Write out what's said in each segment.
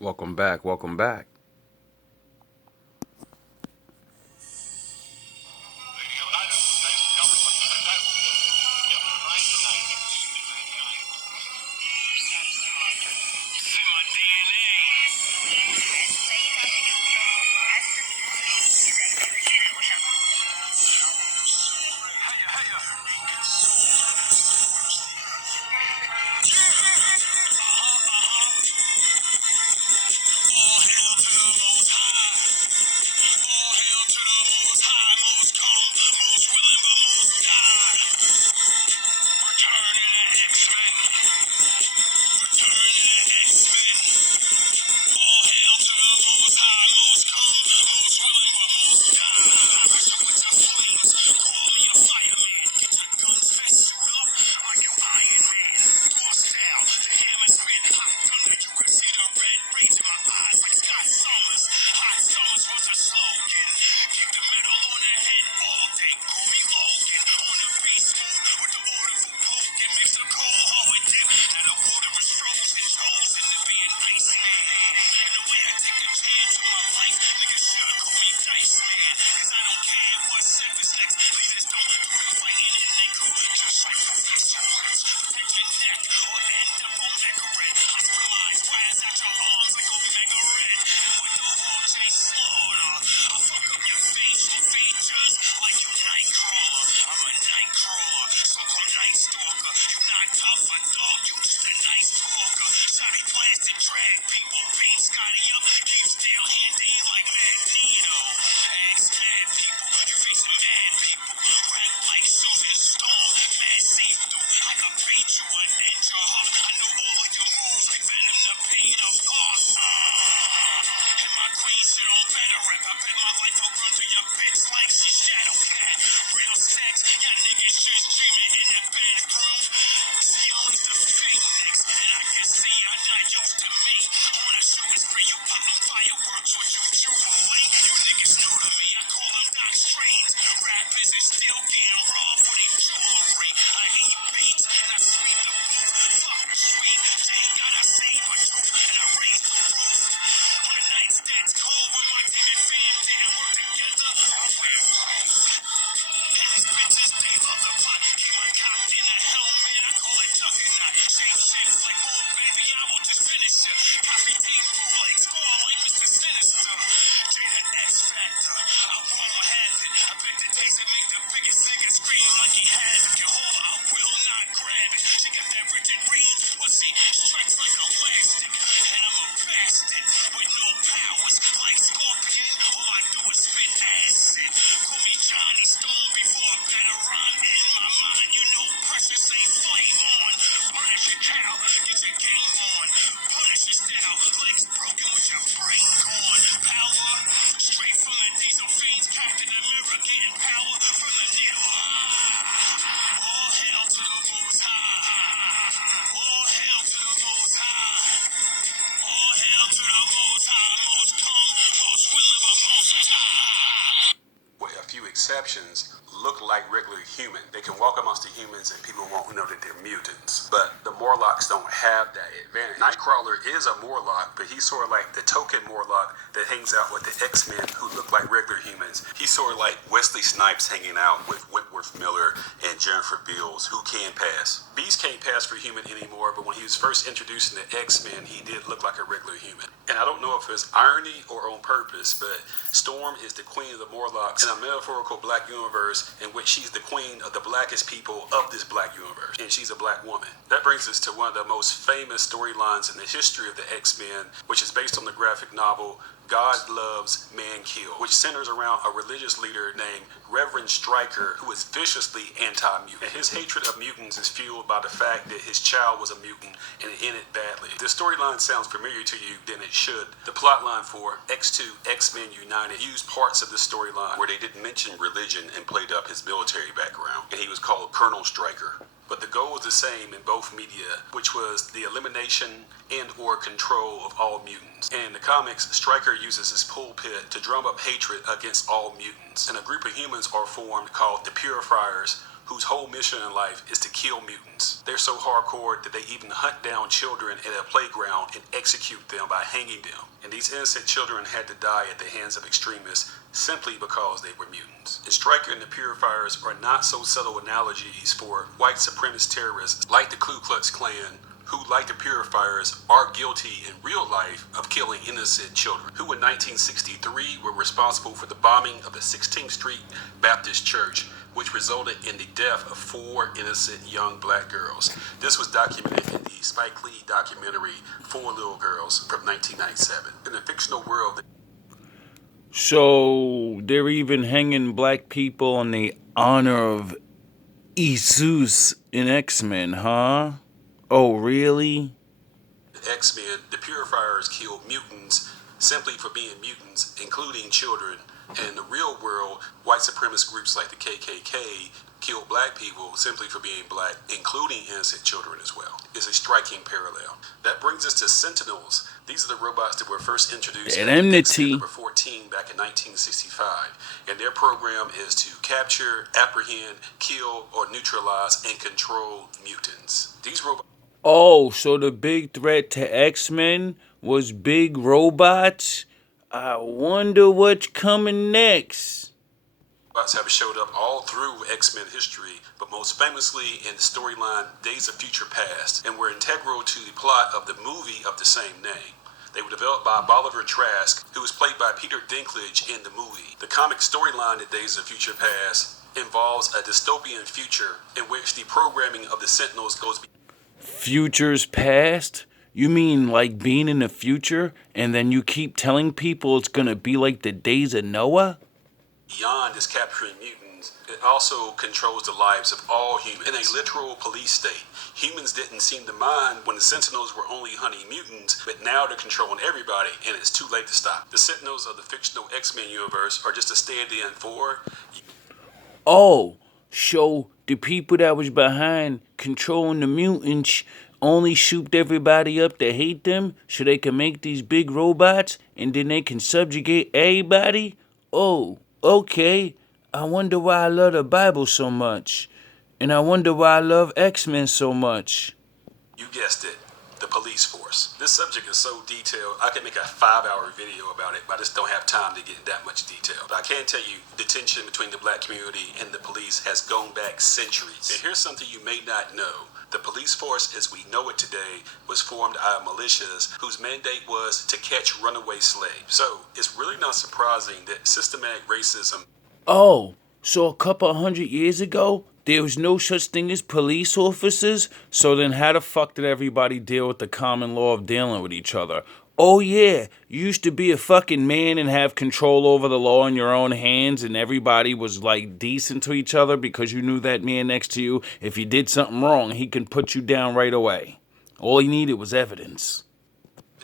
Welcome back. Welcome back. Exceptions look like regular human. They can walk amongst the humans and people won't know that they're mutants. But the Morlocks don't have that advantage. Nightcrawler is a Morlock, but he's sort of like the token Morlock that hangs out with the X-Men who look like regular humans. He's sort of like Wesley Snipes hanging out with Whitworth Miller and Jennifer Beals, who can pass. Beast can't pass for human anymore, but when he was first introduced in the X-Men, he did look like a regular human. And I don't know if it's irony or on purpose, but Storm is the queen of the Morlocks in a metaphorical black universe in which she's the queen of the blackest people of this black universe, and she's a black woman. That brings us to one of the most famous storylines in the history of the X-Men, which is based on the graphic novel God Loves, Man Kill, which centers around a religious leader named Reverend Stryker, who is viciously anti-mutant. And his hatred of mutants is fueled by the fact that his child was a mutant and it ended badly. If this storyline sounds familiar to you, then it should. The plotline for X2, X-Men United used parts of the storyline where they didn't mention religion and played up his military background, and he was called Colonel Stryker. But the goal was the same in both media, which was the elimination and or control of all mutants. And in the comics, Stryker uses his pulpit to drum up hatred against all mutants. And a group of humans are formed called the Purifiers, whose whole mission in life is to kill mutants. They're so hardcore that they even hunt down children at a playground and execute them by hanging them. And these innocent children had to die at the hands of extremists simply because they were mutants. And Stryker and the Purifiers are not so subtle analogies for white supremacist terrorists like the Ku Klux Klan, who, like the Purifiers, are guilty in real life of killing innocent children, who in 1963 were responsible for the bombing of the 16th Street Baptist Church, which resulted in the death of 4 innocent young black girls. This was documented in the Spike Lee documentary, 4 Little Girls, from 1997. In the fictional world... So, they're even hanging black people in the honor of Jesus in X-Men, huh? Oh, really? X-Men, the Purifiers killed mutants simply for being mutants, including children. And in the real world, white supremacist groups like the KKK killed black people simply for being black, including innocent children as well. It's a striking parallel. That brings us to Sentinels. These are the robots that were first introduced in X-Men number 14 back in 1965. And their program is to capture, apprehend, kill, or neutralize and control mutants. These robots... Oh, so the big threat to X-Men was big robots? I wonder what's coming next. Robots have showed up all through X-Men history, but most famously in the storyline Days of Future Past, and were integral to the plot of the movie of the same name. They were developed by Bolivar Trask, who was played by Peter Dinklage in the movie. The comic storyline of Days of Future Past involves a dystopian future in which the programming of the Sentinels goes beyond... Futures past? You mean like being in the future and then you keep telling people it's gonna be like the days of Noah? Beyond is capturing mutants. It also controls the lives of all humans in a literal police state. Humans didn't seem to mind when the Sentinels were only hunting mutants, but now they're controlling everybody and it's too late to stop. The Sentinels of the fictional X-Men universe are just a stand-in for... Oh, so the people that was behind controlling the mutants only souped everybody up to hate them so they can make these big robots and then they can subjugate everybody? Oh, okay. I wonder why I love the Bible so much. And I wonder why I love X-Men so much. You guessed it. The police force. This subject is so detailed, I could make a 5-hour video about it, but I just don't have time to get in that much detail. But I can tell you, the tension between the black community and the police has gone back centuries. And here's something you may not know. The police force as we know it today was formed out of militias whose mandate was to catch runaway slaves. So it's really not surprising that systematic racism... Oh, so a couple 100 years ago, there was no such thing as police officers? So then how the fuck did everybody deal with the common law of dealing with each other? Oh yeah, you used to be a fucking man and have control over the law in your own hands and everybody was like decent to each other because you knew that man next to you, if you did something wrong, he can put you down right away. All he needed was evidence.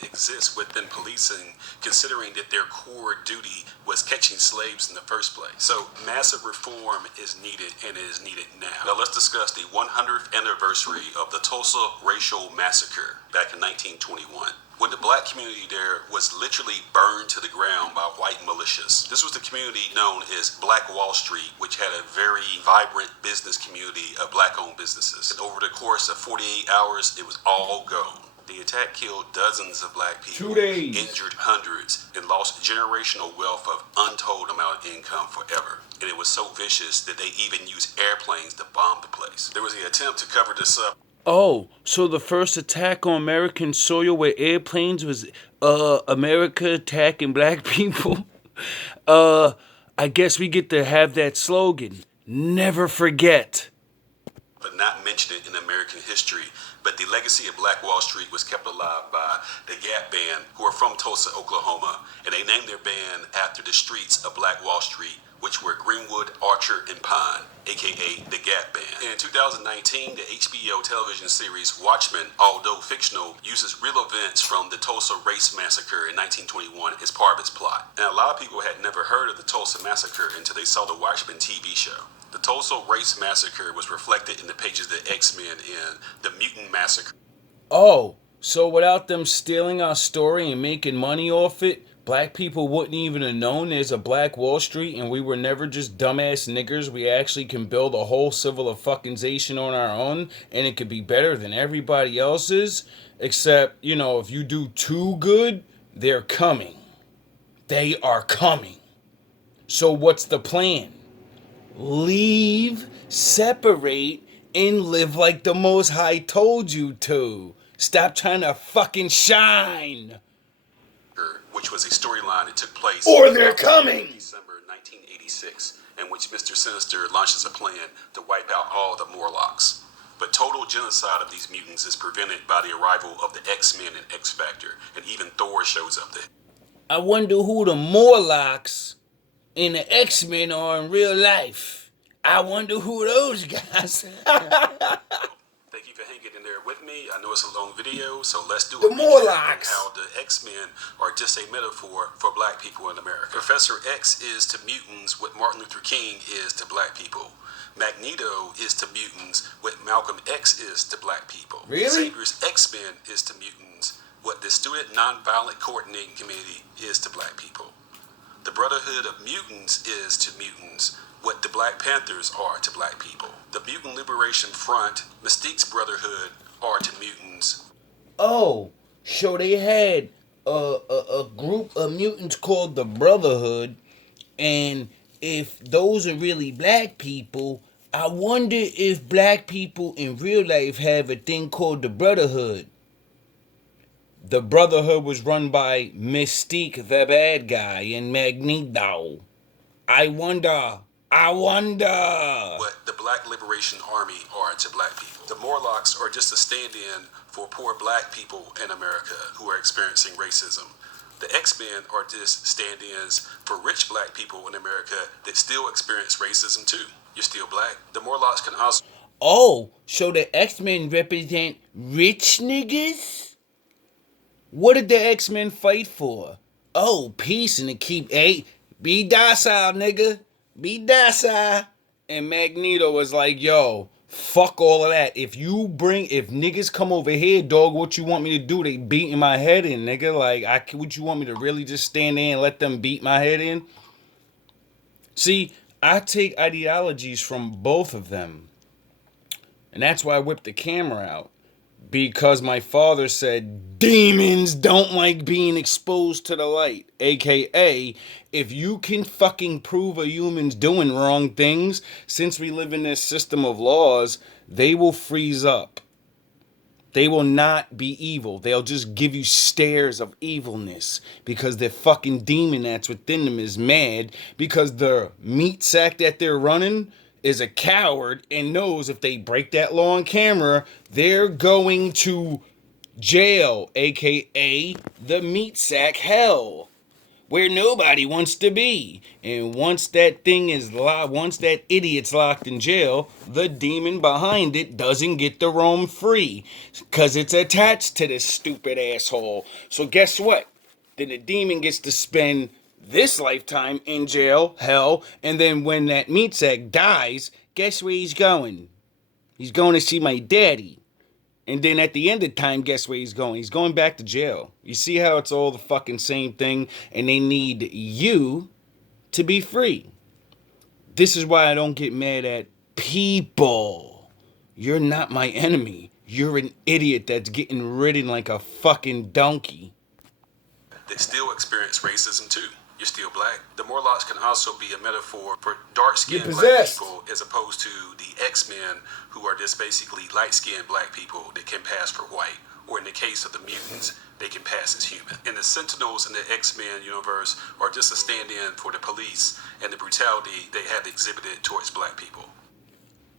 Exists within policing, considering that their core duty was catching slaves in the first place. So massive reform is needed, and it is needed now. Now let's discuss the 100th anniversary of the Tulsa Racial Massacre back in 1921, when the black community there was literally burned to the ground by white militias. This was the community known as Black Wall Street, which had a very vibrant business community of black-owned businesses. And over the course of 48 hours, it was all gone. The attack killed dozens of black people, 2 days, injured hundreds, and lost generational wealth of untold amount of income forever. And it was so vicious that they even used airplanes to bomb the place. There was the attempt to cover this up. Oh, so the first attack on American soil with airplanes was America attacking black people? I guess we get to have that slogan, never forget. But not mentioned it in American history. But the legacy of Black Wall Street was kept alive by the Gap Band, who are from Tulsa, Oklahoma, and they named their band after the streets of Black Wall Street, which were Greenwood, Archer, and Pine, aka the Gap Band. And in 2019, the HBO television series Watchmen, although fictional, uses real events from the Tulsa Race Massacre in 1921 as part of its plot. And a lot of people had never heard of the Tulsa Massacre until they saw the Watchmen TV show. The Tulsa Race Massacre was reflected in the pages of the X-Men in The Mutant Massacre. Oh, so without them stealing our story and making money off it, black people wouldn't even have known there's a Black Wall Street and we were never just dumbass niggers. We actually can build a whole civilization on our own and it could be better than everybody else's. Except, if you do too good, they're coming. They are coming. So what's the plan? Leave, separate, and live like the Most High told you to. Stop trying to fucking shine. Which was a storyline that took place Or they're coming. December 1986, in which Mr. Sinister launches a plan to wipe out all the Morlocks. But total genocide of these mutants is prevented by the arrival of the X-Men and X-Factor, and even Thor shows up there. I wonder who the Morlocks and the X-Men are in real life. I wonder who those guys are. Thank you for hanging in there with me. I know it's a long video, so let's do The a recap Morlocks. on how the X-Men are just a metaphor for black people in America. Professor X is to mutants what Martin Luther King is to black people. Magneto is to mutants what Malcolm X is to black people. Really? Xavier's X-Men is to mutants what the Student Nonviolent Coordinating Committee is to black people. The Brotherhood of Mutants is to mutants what the Black Panthers are to black people. The Mutant Liberation Front, Mystique's Brotherhood, are to mutants. Oh, so they had a group of mutants called the Brotherhood, and if those are really black people, I wonder if black people in real life have a thing called the Brotherhood. The Brotherhood was run by Mystique, the bad guy, and Magneto. I wonder. What the Black Liberation Army are to black people. The Morlocks are just a stand-in for poor black people in America who are experiencing racism. The X-Men are just stand-ins for rich black people in America that still experience racism too. You're still black. The Morlocks can also... Oh, so the X-Men represent rich niggas? What did the X-Men fight for? Oh, peace and to keep... Hey, be docile, nigga. Be docile. And Magneto was like, yo, fuck all of that. If niggas come over here, dog, what you want me to do? They beating my head in, nigga. Like, what you want me to really just stand there and let them beat my head in? See, I take ideologies from both of them. And that's why I whipped the camera out. Because my father said demons don't like being exposed to the light. AKA, if you can fucking prove a human's doing wrong things, since we live in this system of laws, they will freeze up. They will not be evil. They'll just give you stares of evilness because their fucking demon that's within them is mad because the meat sack that they're running is a coward and knows if they break that law on camera, they're going to jail, aka the meat sack hell, where nobody wants to be. And once that idiot's locked in jail, the demon behind it doesn't get to roam free because it's attached to this stupid asshole. So guess what? Then the demon gets to spend this lifetime in jail, hell, and then when that meat sack dies, guess where he's going? He's going to see my daddy. And then at the end of time, guess where he's going? He's going back to jail. You see how it's all the fucking same thing, and they need you to be free. This is why I don't get mad at people. You're not my enemy. You're an idiot that's getting ridden like a fucking donkey. They still experience racism too. You're still black. The Morlocks can also be a metaphor for dark-skinned black people as opposed to the X-Men who are just basically light-skinned black people that can pass for white. Or in the case of the mutants, they can pass as human. And the Sentinels in the X-Men universe are just a stand-in for the police and the brutality they have exhibited towards black people.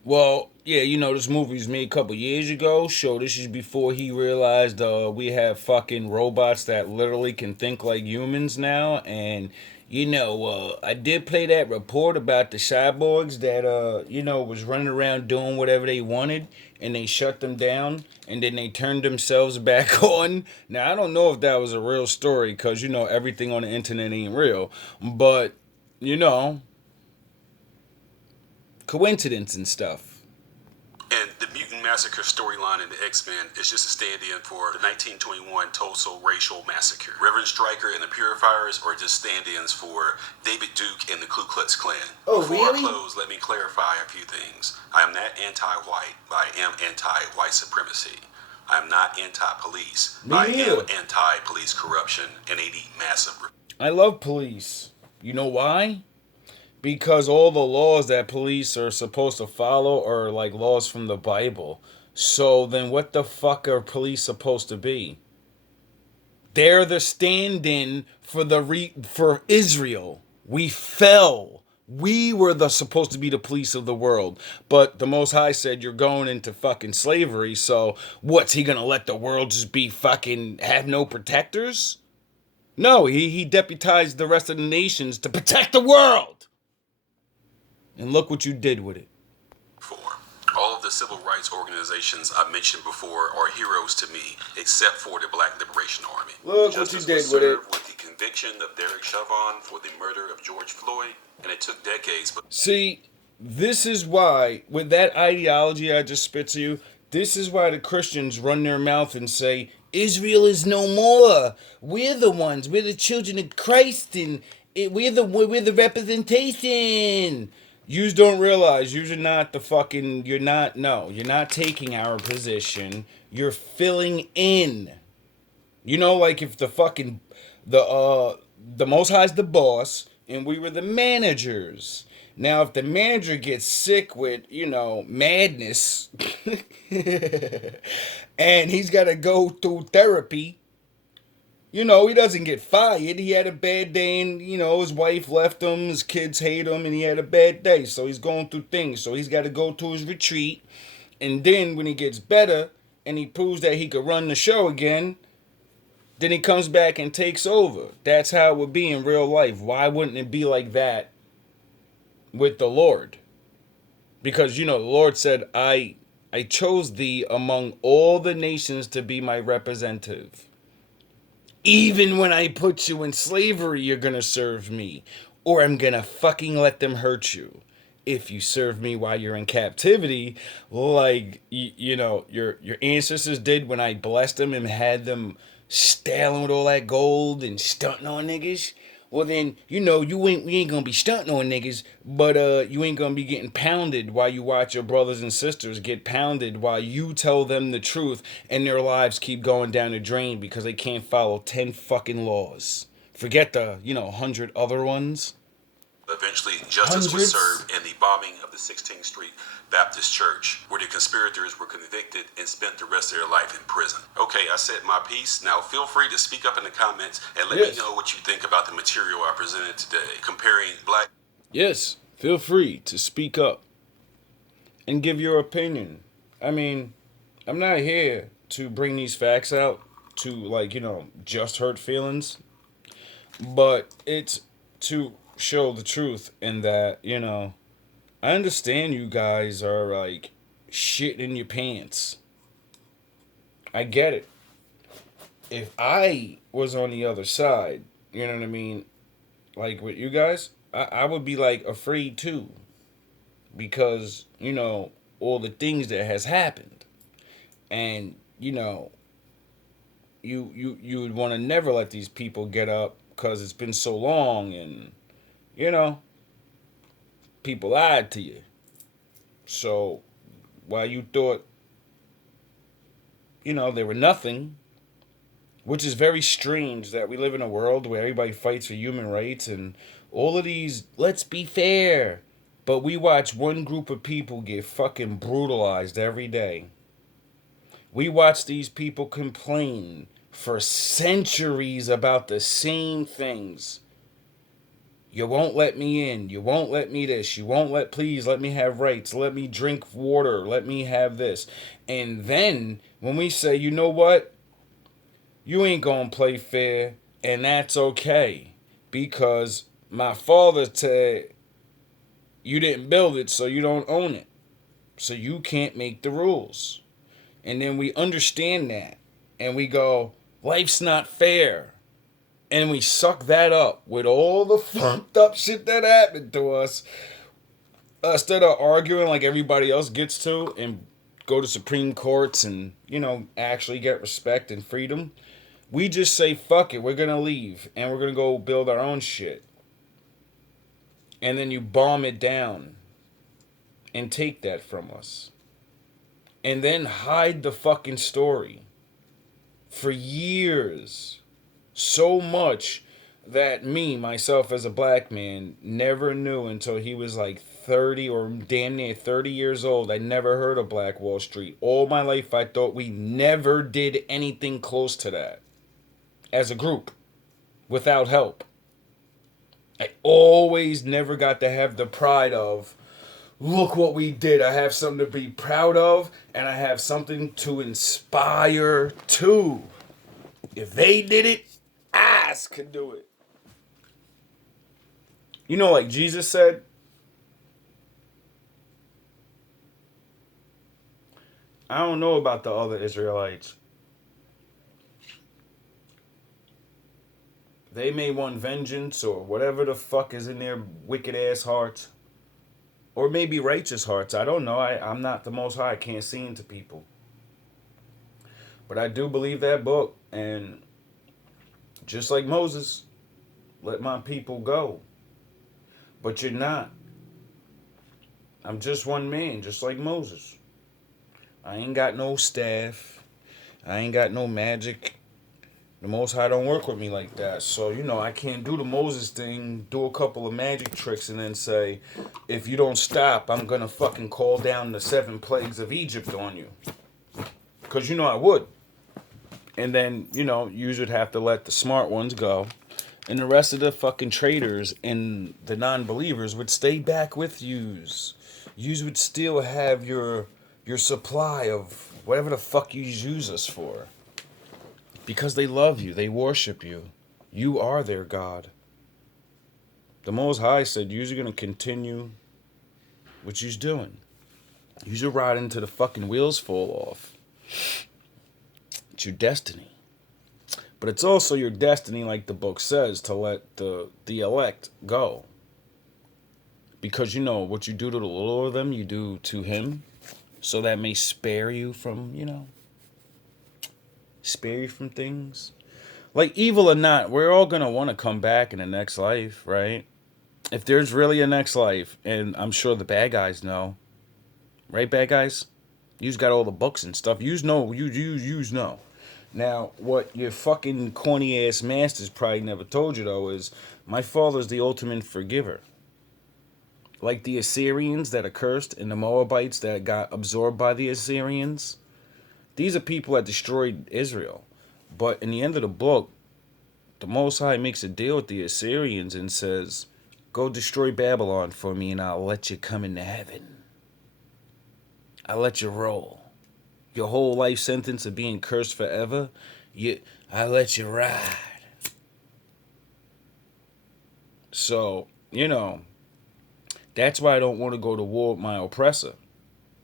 Well, yeah, this movie was made a couple years ago. So this is before he realized we have fucking robots that literally can think like humans now. And, I did play that report about the cyborgs that, was running around doing whatever they wanted. And they shut them down. And then they turned themselves back on. Now, I don't know if that was a real story. Because, everything on the internet ain't real. But, coincidence and stuff. And the mutant Massacre storyline in the X-Men is just a stand-in for the 1921 Tulsa racial massacre. Reverend Stryker and the Purifiers are just stand-ins for David Duke and the Ku Klux Klan. Oh, Before really? I close, let me clarify a few things. I am not anti-white, but I am anti-white supremacy. I am not anti-police, Me but I am neither. anti-police corruption and a massive... I love police. You know why? Because all the laws that police are supposed to follow are like laws from the Bible. So then what the fuck are police supposed to be? They're the stand-in for for Israel. We fell. We were supposed to be the police of the world. But the Most High said you're going into fucking slavery, so what's he gonna let the world just be fucking have no protectors? No, he deputized the rest of the nations to protect the world. And look what you did with it. For all of the civil rights organizations I mentioned before are heroes to me, except for the Black Liberation Army. Look Justice what you did was with it. served with the conviction of Derek Chauvin for the murder of George Floyd, and it took decades, but See, this is why, with that ideology I just spit to you, this is why the Christians run their mouth and say, Israel is no more. We're the ones. We're the children of Christ, and we're the representation. You don't realize you're not the fucking. You're not taking our position. You're filling in. You know, like if the fucking the Most High's the boss and we were the managers. Now, if the manager gets sick with, madness, and he's got to go through therapy, he doesn't get fired. He had a bad day and, his wife left him, his kids hate him, and he had a bad day. So he's going through things. So he's got to go to his retreat. And then when he gets better and he proves that he could run the show again, then he comes back and takes over. That's how it would be in real life. Why wouldn't it be like that with the Lord? Because, the Lord said, I chose thee among all the nations to be my representative. Even when I put you in slavery, you're going to serve me. Or I'm going to fucking let them hurt you. If you serve me while you're in captivity, like, your ancestors did when I blessed them and had them stealing with all that gold and stunting on niggas. Well then, we ain't gonna be stunting on niggas, but you ain't gonna be getting pounded while you watch your brothers and sisters get pounded while you tell them the truth and their lives keep going down the drain because they can't follow 10 fucking laws. Forget the, 100 other ones. eventually justice was served in the bombing of the 16th Street Baptist Church, where the conspirators were convicted and spent the rest of their life in prison. Okay, I said my piece. Now feel free to speak up in the comments and let me know what you think about the material I presented today, comparing black... Yes, feel free to speak up and give your opinion. I mean, I'm not here to bring these facts out to, just hurt feelings, but it's to show the truth in that, I understand you guys are shit in your pants. I get it. If I was on the other side, you know what I mean? Like with you guys, I would be afraid too. Because, all the things that has happened. And, you would want to never let these people get up because it's been so long and, people lied to you. So while you thought, they were nothing, which is very strange that we live in a world where everybody fights for human rights and all of these, let's be fair. But we watch one group of people get fucking brutalized every day. We watch these people complain for centuries about the same things. You won't let me in. You won't let me this. You won't please let me have rights. Let me drink water. Let me have this. And then when we say, you know what? You ain't gonna play fair. And that's okay. Because my father said, you didn't build it, so you don't own it. So you can't make the rules. And then we understand that. And we go, life's not fair. And we suck that up with all the fucked up shit that happened to us. Instead of arguing like everybody else gets to and go to Supreme Courts and, actually get respect and freedom. We just say, fuck it, we're going to leave and we're going to go build our own shit. And then you bomb it down and take that from us. And then hide the fucking story for years. So much that myself as a black man, never knew until he was like 30 or damn near 30 years old. I never heard of Black Wall Street. All my life I thought we never did anything close to that. As a group. Without help. I always never got to have the pride of, look what we did. I have something to be proud of, and I have something to inspire to. If they did it, I could do it. Like Jesus said, I don't know about the other Israelites. They may want vengeance or whatever the fuck is in their wicked ass hearts. Or maybe righteous hearts. I don't know. I'm not the Most High. I can't see into people. But I do believe that book. And just like Moses, let my people go. But you're not. I'm just one man, just like Moses. I ain't got no staff. I ain't got no magic. The Most High don't work with me like that. So, I can't do the Moses thing, do a couple of magic tricks, and then say, if you don't stop, I'm going to fucking call down the 7 plagues of Egypt on you. Because, I would. And then, you would have to let the smart ones go. And the rest of the fucking traitors and the non-believers would stay back with yous. Yous would still have your supply of whatever the fuck you use us for. Because they love you. They worship you. You are their God. The Most High said, you're going to continue what you're doing. You're riding until the fucking wheels fall off. It's your destiny. But it's also your destiny, like the book says, to let the elect go. Because what you do to the Lord of them, you do to him. So that may spare you from, spare you from things. Like, evil or not, we're all going to want to come back in the next life, right? If there's really a next life, and I'm sure the bad guys know. Right, bad guys? You've got all the books and stuff. Yous know. Yous know. Now, what your fucking corny-ass masters probably never told you, though, is my father's the ultimate forgiver. Like the Assyrians that are cursed and the Moabites that got absorbed by the Assyrians. These are people that destroyed Israel. But in the end of the book, the Most High makes a deal with the Assyrians and says, go destroy Babylon for me and I'll let you come into heaven. I'll let you roll. Your whole life sentence of being cursed forever, I'll let you ride. So, that's why I don't want to go to war with my oppressor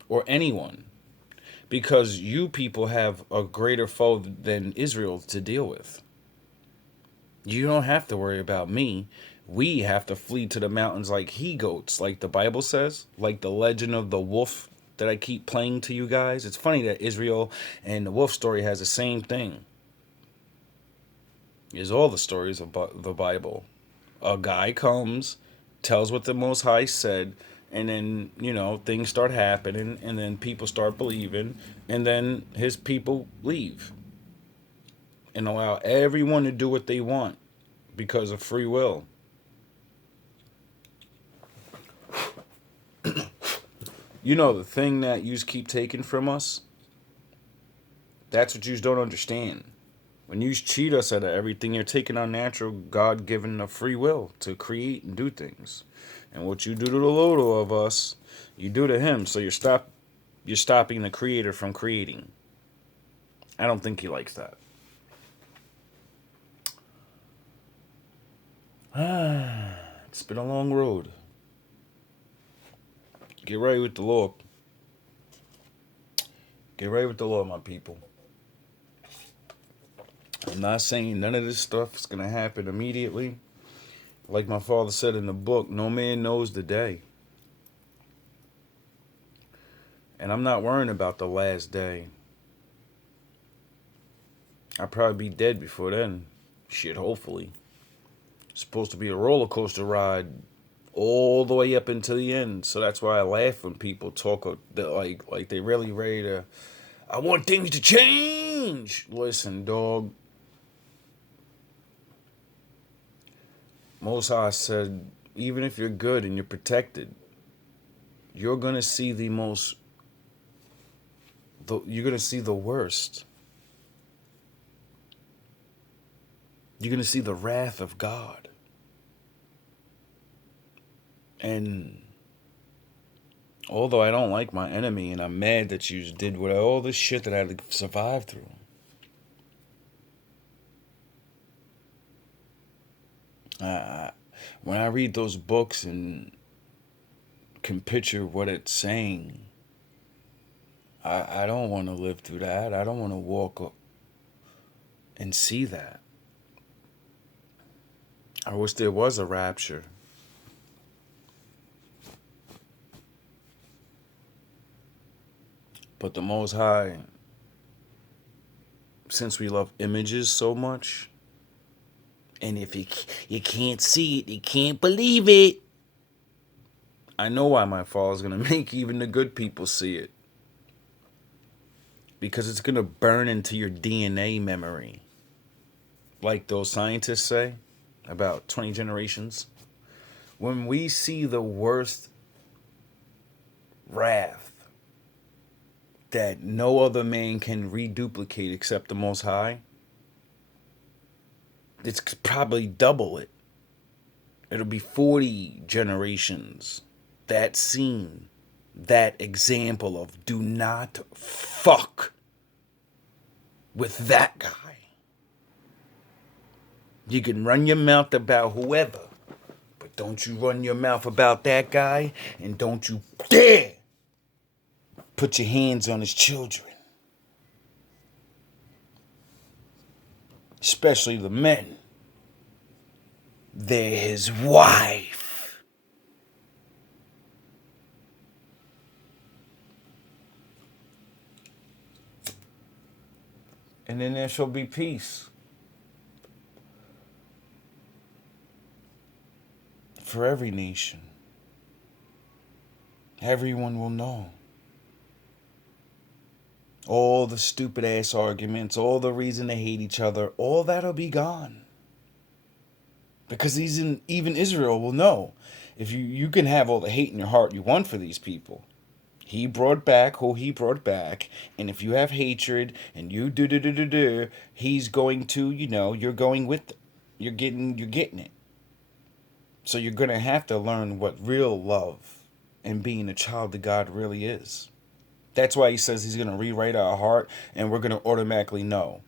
or anyone. Because you people have a greater foe than Israel to deal with. You don't have to worry about me. We have to flee to the mountains like he-goats, like the Bible says, like the legend of the wolf that I keep playing to you guys. It's funny that Israel and the wolf story has the same thing. It's all the stories of the Bible. A guy comes, tells what the Most High said, and then, things start happening, and then people start believing, and then his people leave. And allow everyone to do what they want because of free will. The thing that yous keep taking from us, that's what yous don't understand. When yous cheat us out of everything, you're taking our natural, God-given free will to create and do things. And what you do to the Lord of us, you do to him. So you're stopping the Creator from creating. I don't think he likes that. It's been a long road. Get right with the Lord. Get right with the Lord, my people. I'm not saying none of this stuff is going to happen immediately. Like my father said in the book, no man knows the day. And I'm not worrying about the last day. I'll probably be dead before then. Shit, hopefully. It's supposed to be a roller coaster ride all the way up until the end. So that's why I laugh when people talk like they really ready to. I want things to change. Listen, dog. Most High said, even if you're good and you're protected, you're gonna see you're gonna see the worst. You're gonna see the wrath of God. And although I don't like my enemy and I'm mad that you did all this shit that I had to survive through. When I read those books and can picture what it's saying, I don't want to live through that. I don't want to walk up and see that. I wish there was a rapture. But the Most High, since we love images so much, and if you can't see it, you can't believe it. I know why my fall is going to make even the good people see it. Because it's going to burn into your DNA memory. Like those scientists say, about 20 generations. When we see the worst wrath that no other man can reduplicate except the Most High, it's probably double it. It'll be 40 generations. That scene, that example of do not fuck with that guy. You can run your mouth about whoever, but don't you run your mouth about that guy, and don't you dare put your hands on his children. Especially the men. They're his wife. And then there shall be peace. For every nation. Everyone will know. All the stupid ass arguments, all the reason to hate each other, all that'll be gone. Because even Israel will know. If you can have all the hate in your heart you want for these people. He brought back who he brought back, and if you have hatred and you do, he's going to, you're going with it. You're getting it. So you're gonna have to learn what real love and being a child of God really is. That's why he says he's gonna rewrite our heart, and we're gonna automatically know.